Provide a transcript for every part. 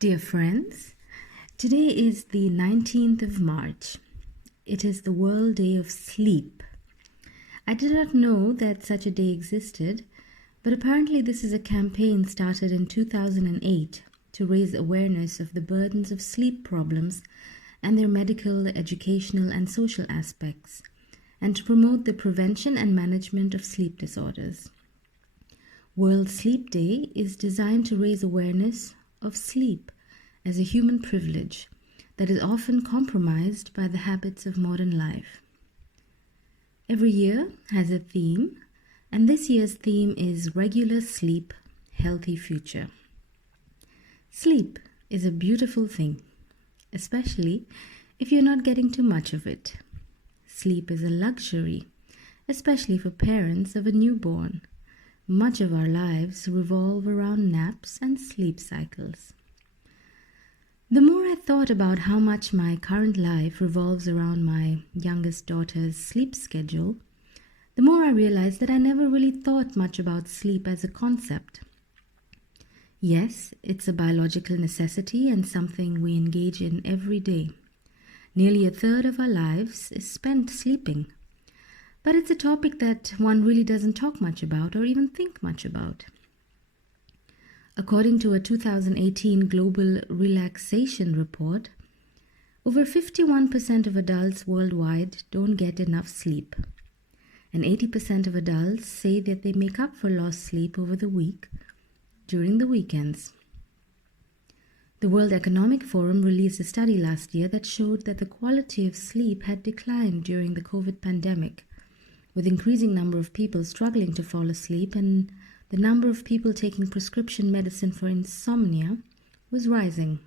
Dear friends, today is the 19th of March. It is the World Day of Sleep. I did not know that such a day existed, but apparently this is a campaign started in 2008 to raise awareness of the burdens of sleep problems and their medical, educational, and social aspects, and to promote the prevention and management of sleep disorders. World Sleep Day is designed to raise awareness of sleep as a human privilege that is often compromised by the habits of modern life. Every year has a theme, and this year's theme is Regular Sleep, Healthy Future. Sleep is a beautiful thing, especially if you're not getting too much of it. Sleep is a luxury, especially for parents of a newborn. Much of our lives revolve around naps and sleep cycles. The more I thought about how much my current life revolves around my youngest daughter's sleep schedule, the more I realized that I never really thought much about sleep as a concept. Yes, it's a biological necessity and something we engage in every day. Nearly a third of our lives is spent sleeping. But it's a topic that one really doesn't talk much about or even think much about. According to a 2018 Global Relaxation Report, over 51% of adults worldwide don't get enough sleep. And 80% of adults say that they make up for lost sleep over the week during the weekends. The World Economic Forum released a study last year that showed that the quality of sleep had declined during the COVID pandemic, with increasing number of people struggling to fall asleep, and the number of people taking prescription medicine for insomnia was rising.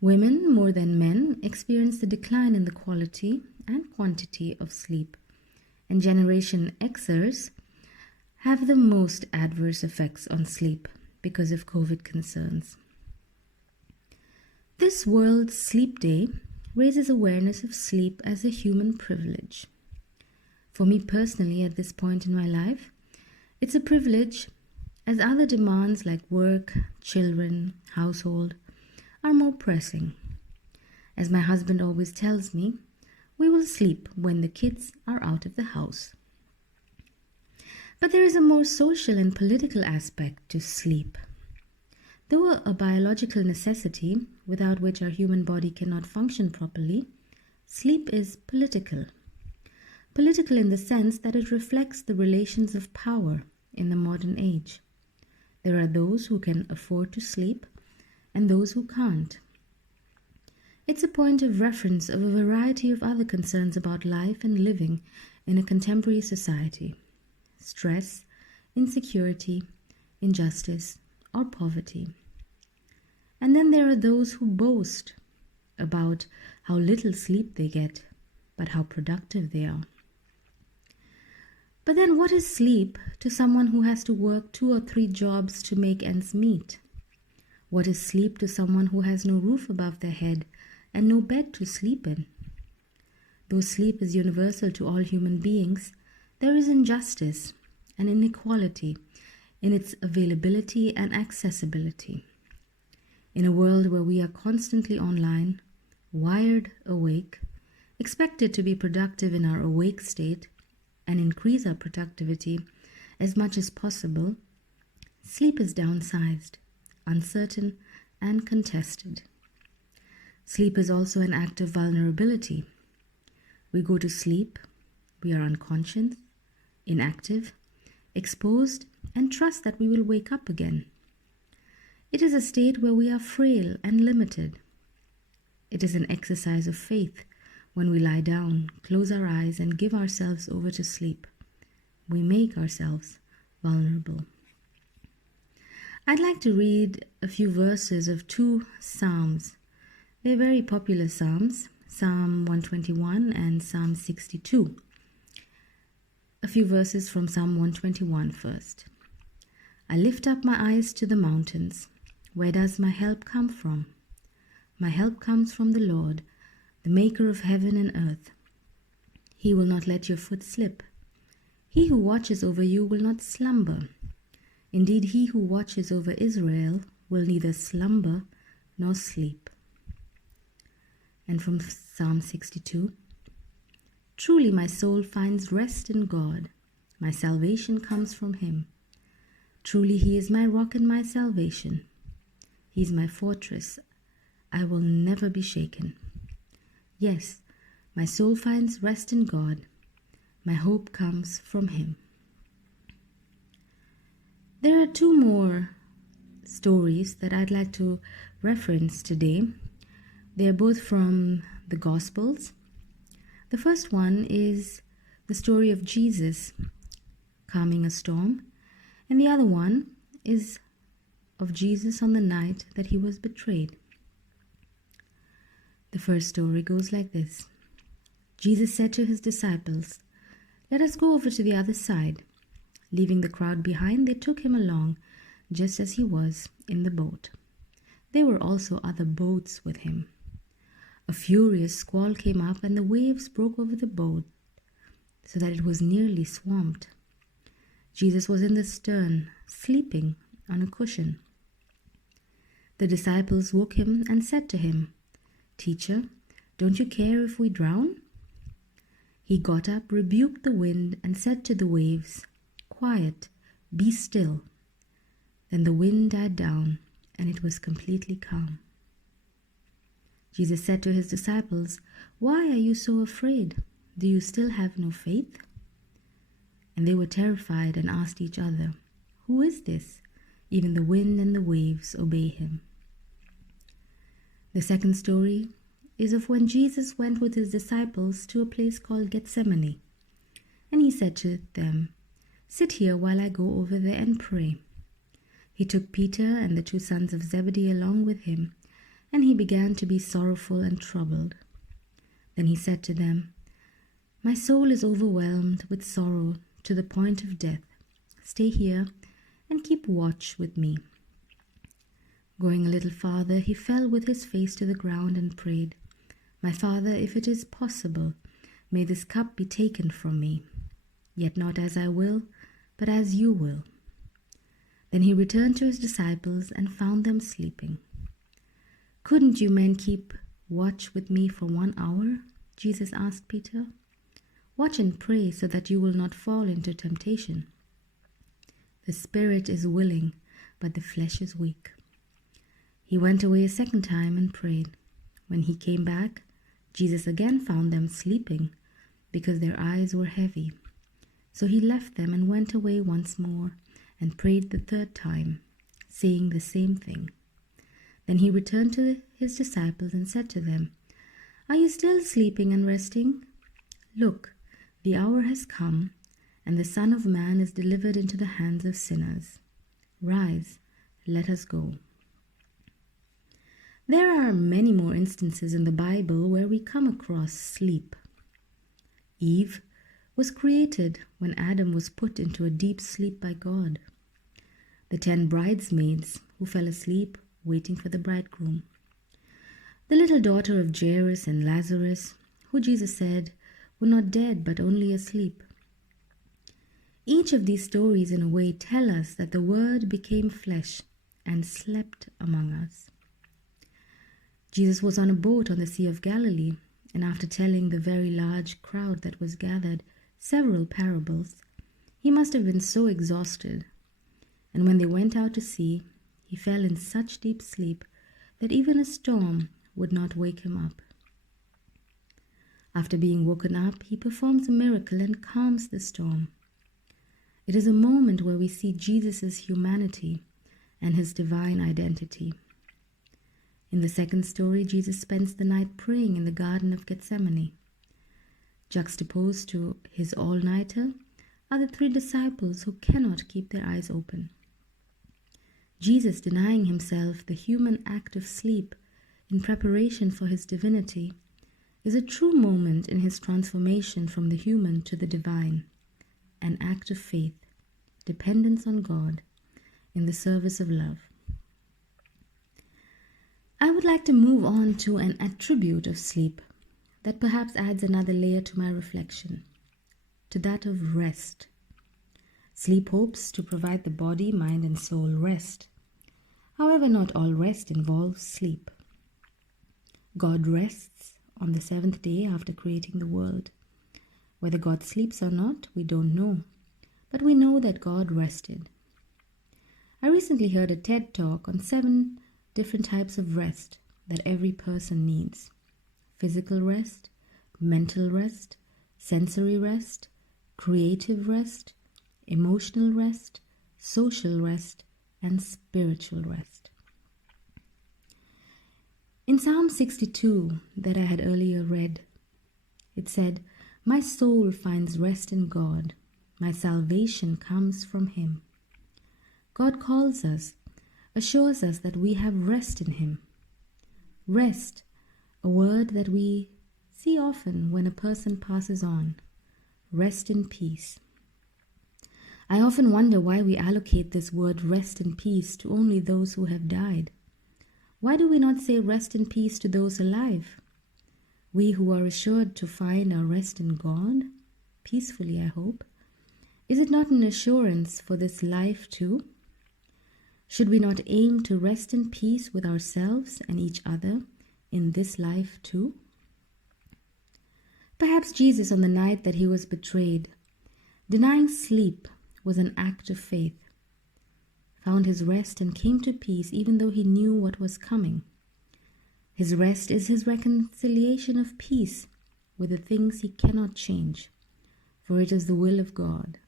Women, more than men, experienced a decline in the quality and quantity of sleep, and Generation Xers have the most adverse effects on sleep because of COVID concerns. This World Sleep Day raises awareness of sleep as a human privilege. For me personally, at this point in my life, it's a privilege as other demands like work, children, household are more pressing. As my husband always tells me, we will sleep when the kids are out of the house. But there is a more social and political aspect to sleep. Though a biological necessity without which our human body cannot function properly, sleep is political. Political in the sense that it reflects the relations of power in the modern age. There are those who can afford to sleep and those who can't. It's a point of reference of a variety of other concerns about life and living in a contemporary society: stress, insecurity, injustice, or poverty. And then there are those who boast about how little sleep they get, but how productive they are. But then what is sleep to someone who has to work 2 or 3 jobs to make ends meet? What is sleep to someone who has no roof above their head and no bed to sleep in? Though sleep is universal to all human beings, there is injustice and inequality in its availability and accessibility. In a world where we are constantly online, wired awake, expected to be productive in our awake state, and increase our productivity as much as possible, sleep is downsized, uncertain, and contested. Sleep is also an act of vulnerability. We go to sleep, we are unconscious, inactive, exposed, and trust that we will wake up again. It is a state where we are frail and limited. It is an exercise of faith. When we lie down, close our eyes, and give ourselves over to sleep, we make ourselves vulnerable. I'd like to read a few verses of 2 Psalms. They're very popular Psalms, Psalm 121 and Psalm 62. A few verses from Psalm 121 first. I lift up my eyes to the mountains. Where does my help come from? My help comes from the Lord, the maker of heaven and earth. He will not let your foot slip. He who watches over you will not slumber. Indeed, he who watches over Israel will neither slumber nor sleep. And from Psalm 62, truly my soul finds rest in God. My salvation comes from him. Truly he is my rock and my salvation. He is my fortress. I will never be shaken. Yes, my soul finds rest in God. My hope comes from him. There are two more stories that I'd like to reference today. They are both from the Gospels. The first one is the story of Jesus calming a storm, and the other one is of Jesus on the night that he was betrayed. The first story goes like this. Jesus said to his disciples, "Let us go over to the other side." Leaving the crowd behind, they took him along, just as he was in the boat. There were also other boats with him. A furious squall came up, and the waves broke over the boat, so that it was nearly swamped. Jesus was in the stern, sleeping on a cushion. The disciples woke him and said to him, "Teacher, don't you care if we drown?" He got up, rebuked the wind, and said to the waves, "Quiet, be still." Then the wind died down, and it was completely calm. Jesus said to his disciples, "Why are you so afraid? Do you still have no faith?" And they were terrified and asked each other, "Who is this? Even the wind and the waves obey him." The second story is of when Jesus went with his disciples to a place called Gethsemane. And he said to them, "Sit here while I go over there and pray." He took Peter and the two sons of Zebedee along with him, and he began to be sorrowful and troubled. Then he said to them, "My soul is overwhelmed with sorrow to the point of death. Stay here and keep watch with me." Going a little farther, he fell with his face to the ground and prayed, "My Father, if it is possible, may this cup be taken from me. Yet not as I will, but as you will." Then he returned to his disciples and found them sleeping. "Couldn't you men keep watch with me for 1 hour?" Jesus asked Peter. "Watch and pray so that you will not fall into temptation. The spirit is willing, but the flesh is weak." He went away a second time and prayed. When he came back, Jesus again found them sleeping because their eyes were heavy. So he left them and went away once more and prayed the third time, saying the same thing. Then he returned to his disciples and said to them, "Are you still sleeping and resting? Look, the hour has come, and the Son of Man is delivered into the hands of sinners. Rise, let us go." There are many more instances in the Bible where we come across sleep. Eve was created when Adam was put into a deep sleep by God. The 10 bridesmaids who fell asleep waiting for the bridegroom. The little daughter of Jairus and Lazarus, who Jesus said were not dead but only asleep. Each of these stories in a way tell us that the Word became flesh and slept among us. Jesus was on a boat on the Sea of Galilee, and after telling the very large crowd that was gathered several parables, he must have been so exhausted. And when they went out to sea, he fell in such deep sleep that even a storm would not wake him up. After being woken up, he performs a miracle and calms the storm. It is a moment where we see Jesus' humanity and his divine identity. In the second story, Jesus spends the night praying in the Garden of Gethsemane. Juxtaposed to his all-nighter are the 3 disciples who cannot keep their eyes open. Jesus denying himself the human act of sleep in preparation for his divinity is a true moment in his transformation from the human to the divine, an act of faith, dependence on God, in the service of love. I would like to move on to an attribute of sleep that perhaps adds another layer to my reflection, to that of rest. Sleep hopes to provide the body, mind, and soul rest. However, not all rest involves sleep. God rests on the seventh day after creating the world. Whether God sleeps or not, we don't know, but we know that God rested. I recently heard a TED Talk on 7 different types of rest that every person needs: physical rest, mental rest, sensory rest, creative rest, emotional rest, social rest, and spiritual rest. In Psalm 62 that I had earlier read, it said, "My soul finds rest in God. My salvation comes from Him." God calls us, assures us that we have rest in Him. Rest, a word that we see often when a person passes on. Rest in peace. I often wonder why we allocate this word rest in peace to only those who have died. Why do we not say rest in peace to those alive? We who are assured to find our rest in God, peacefully I hope, is it not an assurance for this life too? Should we not aim to rest in peace with ourselves and each other in this life too? Perhaps Jesus, on the night that He was betrayed, denying sleep was an act of faith, found His rest and came to peace even though He knew what was coming. His rest is His reconciliation of peace with the things He cannot change, for it is the will of God.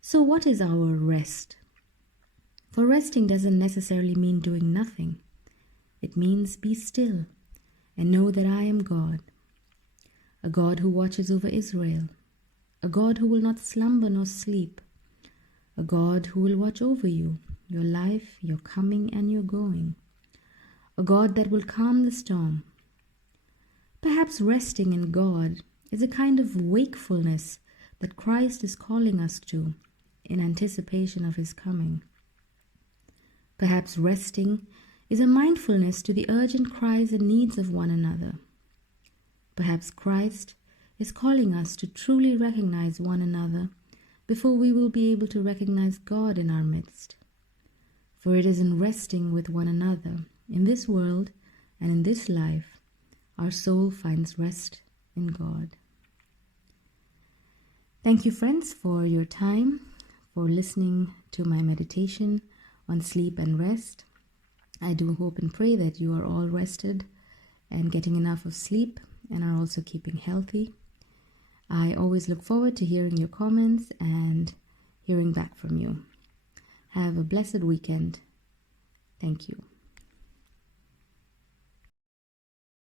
So what is our rest? For resting doesn't necessarily mean doing nothing. It means be still and know that I am God, a God who watches over Israel, a God who will not slumber nor sleep, a God who will watch over you, your life, your coming and your going, a God that will calm the storm. Perhaps resting in God is a kind of wakefulness that Christ is calling us to in anticipation of His coming. Perhaps resting is a mindfulness to the urgent cries and needs of one another. Perhaps Christ is calling us to truly recognize one another before we will be able to recognize God in our midst. For it is in resting with one another in this world and in this life our soul finds rest in God. Thank you, friends, for your time, for listening to my meditation on sleep and rest. I do hope and pray that you are all rested and getting enough of sleep and are also keeping healthy. I always look forward to hearing your comments and hearing back from you. Have a blessed weekend. Thank you.